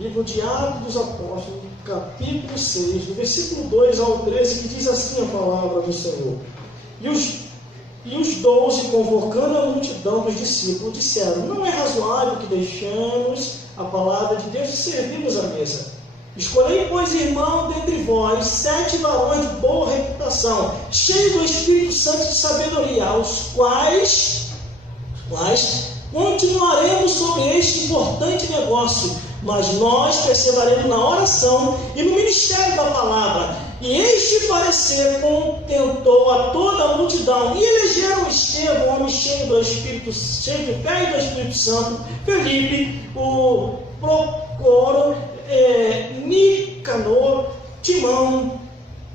Livro de Atos dos Apóstolos, capítulo 6, do versículo 2 ao 13, que diz assim a palavra do Senhor. E os 12, convocando a multidão dos discípulos, disseram: não é razoável que deixemos a palavra de Deus e servimos a mesa. Escolhei, pois, irmão, dentre vós, 7 varões de boa reputação, cheios do Espírito Santo e de sabedoria, aos quais continuaremos sobre este importante negócio, mas nós perseveraremos na oração e no ministério da palavra. E este parecer contentou a toda a multidão, e elegeram Estevão, homem cheio de fé e do Espírito Santo, Felipe, o Procoro, Nicanor, Timão,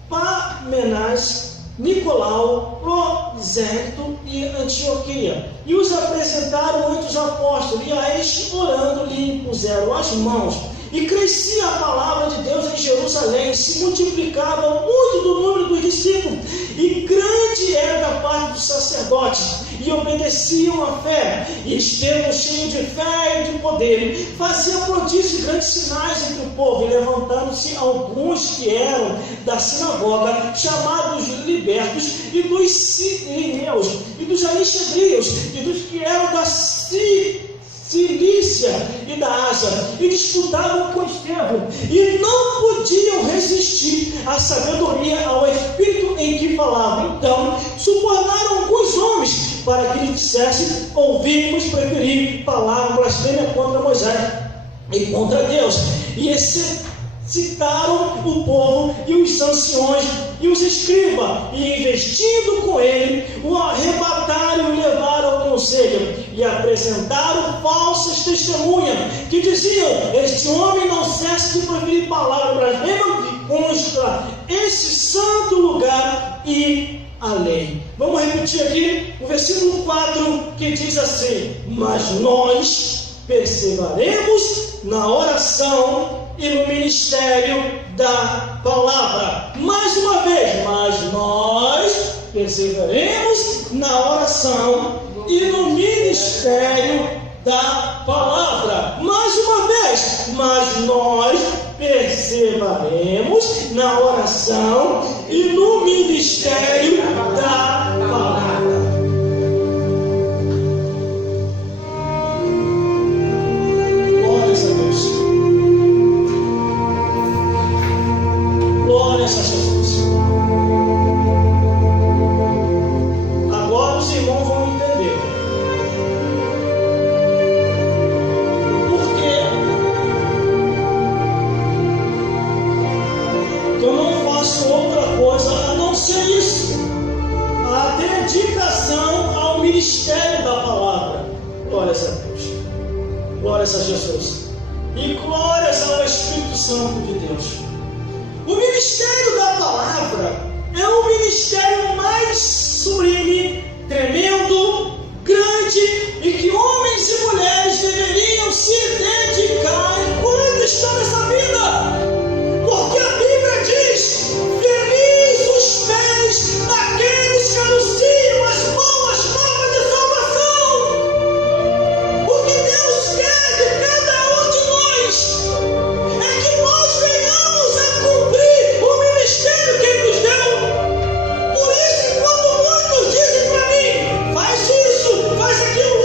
Parmenas, Nicolau, Prosérito e Antioquia, e os apresentaram ante os apóstolos, e a este, orando, lhe impuseram as mãos. E crescia a palavra de Deus em Jerusalém, se multiplicava muito do número dos discípulos, e grande era da parte dos sacerdotes, e obedeciam à fé. E Estevão, cheio de fé e de poder, fazia prodígios e grandes sinais entre o povo, e levantando-se alguns que eram da sinagoga, chamados libertos, e dos sirineus, e dos alexandrios, e dos que eram da Cilícia e da Ásia, e disputavam com Estevão, e não podiam resistir à sabedoria, ao espírito em que falavam. Então subornaram alguns homens para que lhe dissessem: ouvimos preferir palavra blasfêmia contra Moisés e contra Deus. E excitaram o povo e os anciões e os escribas, e investindo com ele, o arrebataram e o levaram ao conselho, e apresentaram falsas testemunhas, que diziam: este homem não cessa de proferir palavra blasfema contra esse santo lugar e a lei. Vamos repetir aqui o versículo 4, que diz assim: mas nós perseveraremos na oração e no ministério da palavra. Mais uma vez, mas nós perseveraremos na oração e no ministério da palavra. Mais uma vez, mas nós perseveraremos na oração e no ministério da palavra. Glórias a Deus. Glórias a Jesus. Agora os irmãos vão entender por que eu não faço outra coisa a não ser isso: a dedicação ao ministério da palavra. Glórias a Deus. Glórias a Jesus. E glórias ao Espírito Santo de Deus. O ministério da palavra é o ministério mais sublime, tremendo, grande, e que homens e mulheres deveriam se dedicar enquanto estão nessa vida. Porque a Bíblia diz: feliz os pés daqueles que anunciam as boas novas de salvação. O que Deus quer de cada um de nós é que nós venhamos a cumprir o ministério que Ele nos deu. Por isso, quando muitos dizem para mim: faz isso, faz aquilo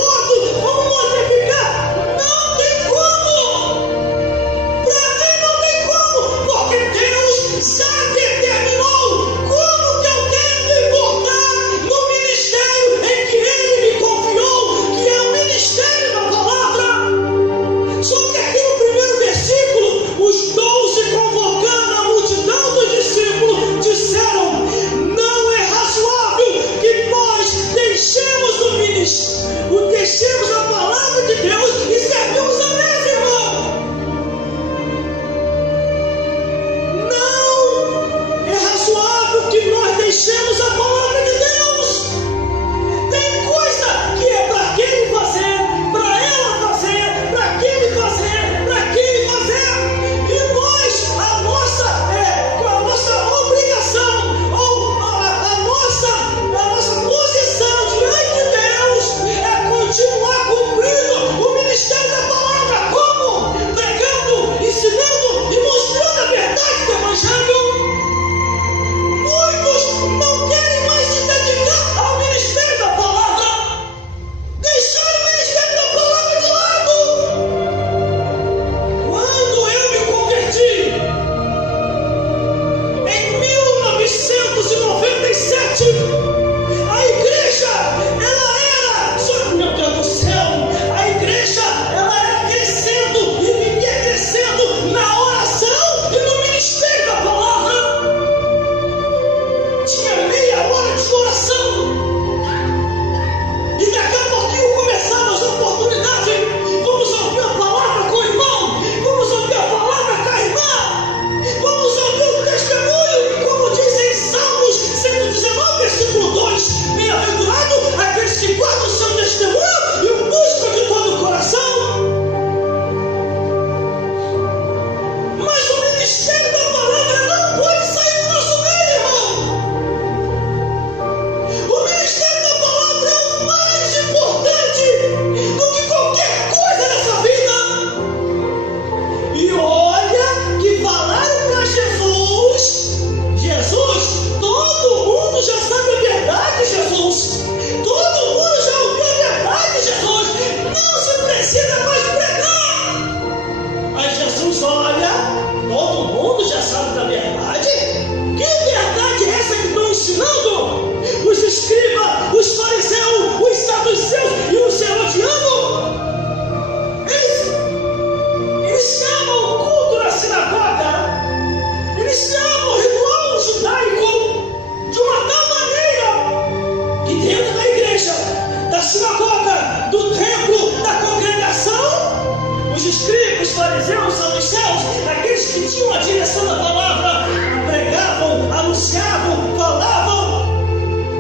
fariseus, saduceus, aqueles que tinham a direção da palavra, pregavam, anunciavam, falavam,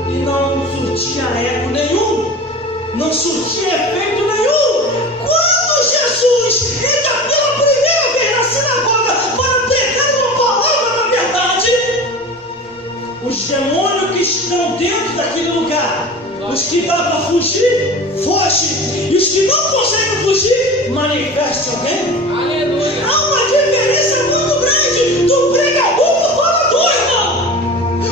e não surtia eco nenhum, não surtia efeito nenhum. Quando Jesus entra pela primeira vez na sinagoga para pregar uma palavra da verdade, os demônios que estão dentro daquele lugar, os que dá para fugir, fogem, e os que não conseguem fugir, manifestam alguém. Aleluia. Há uma diferença muito grande do pregador para o falador, irmão.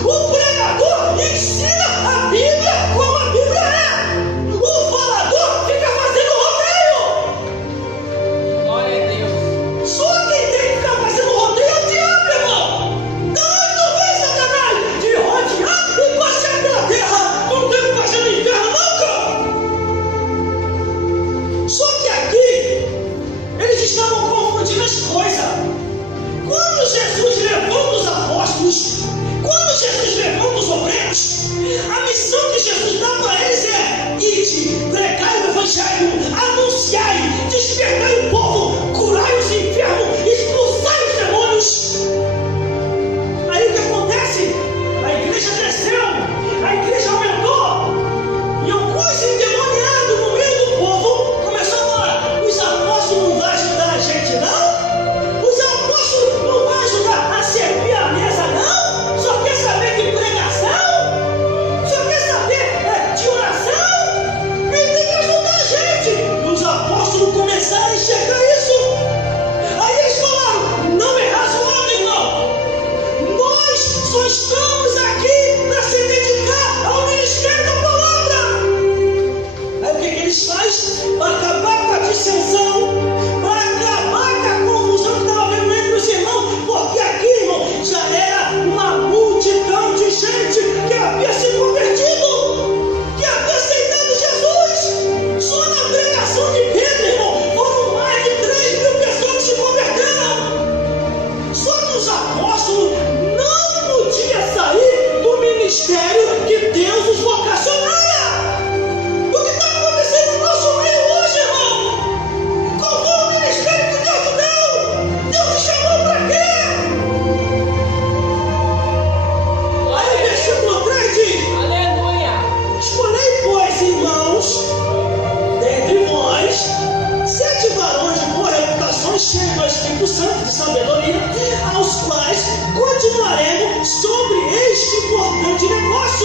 O pregador ensina a Bíblia como a Bíblia é. O falador fica fazendo rodeio. Glória a Deus. Só quem tem que ficar fazendo rodeio é o diabo, irmão. Tanto vem Satanás de rodear e passear pela terra. Não tem que fazer no inferno, não, cara. Só que aqui eles estavam confundindo as coisas. Quando Jesus levanta os apóstolos, quando Jesus levanta os obreiros, a missão que Jesus dá para eles é: ide, pregai o evangelho, anunciai, despertai o povo, curai os enfermos, expulsai os demônios. Aí o que acontece? A igreja cresceu, a igreja aumentou, e alguns endemoniados no meio do povo começaram a falar: os apóstolos não vão ajudar a gente, não? Os apóstolos não vão ajudar a servir a mesa, não? Só quer saber de pregação? Só quer saber de oração? Ele tem que ajudar a gente. E os apóstolos começaram a enxergar isso. Aí eles falaram: não é razoável, irmão. Nós só estamos aqui para se dedicar ao ministério da palavra. Aí o que eles fazem? Para acabar com a dissensão, para acabar com a confusão que estava havendo entre os irmãos, porque aqui, irmão, já era uma multidão de gente que havia se convertido, que havia aceitado Jesus. Só na pregação de Pedro, irmão, foram mais de 3.000 pessoas que se converteram. Só que os apóstolos não podiam sair do ministério que Deus os vocacionara. O que está acontecendo no nosso meio hoje, irmão? Qual foi o ministério que Deus te deu? Deus te chamou para quê? Aí o versículo 3 diz: Aleluia. escolhei, pois, irmãos, dentre vós, 7 varões de boa reputação, cheios do Espírito Santo de sabedoria, aos quais continuaremos sobre este importante negócio.